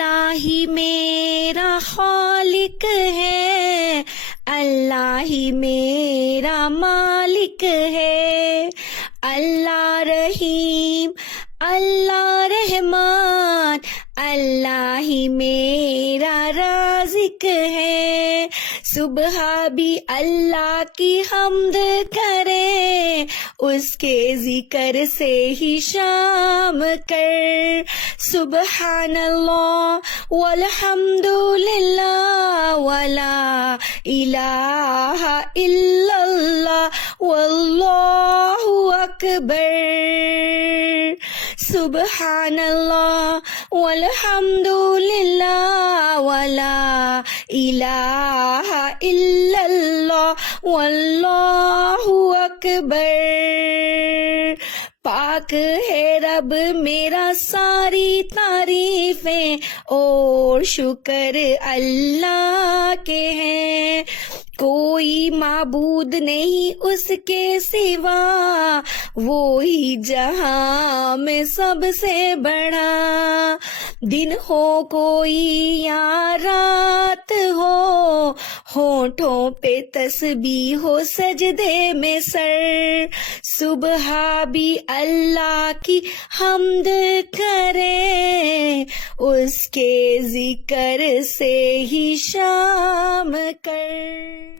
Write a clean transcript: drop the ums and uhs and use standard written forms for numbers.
اللہ ہی میرا خالق ہے، اللہ ہی میرا مالک ہے، اللہ رحیم اللہ رحمان، اللہ ہی میرا رازق ہے۔ صبح بھی اللہ کی حمد کرے، اس کے ذکر سے ہی شام کر۔ سبحان اللہ والحمد للہ ولا الہ الا اللہ واللہ اکبر۔ سبحان اللہ والحمد للہ ولا الہ الا اللہ واللہ اکبر۔ پاک ہے رب میرا ساری تعریفیں اور شکر اللہ کے ہیں، کوئی معبود نہیں اس کے سوا، وہی جہاں میں سب سے بڑا۔ دن ہو کوئی یا رات ہو، ہونٹوں پہ تسبیح ہو سجدے میں سر، صبح بھی اللہ کی حمد کرے، اس کے ذکر سے ہی شام کر۔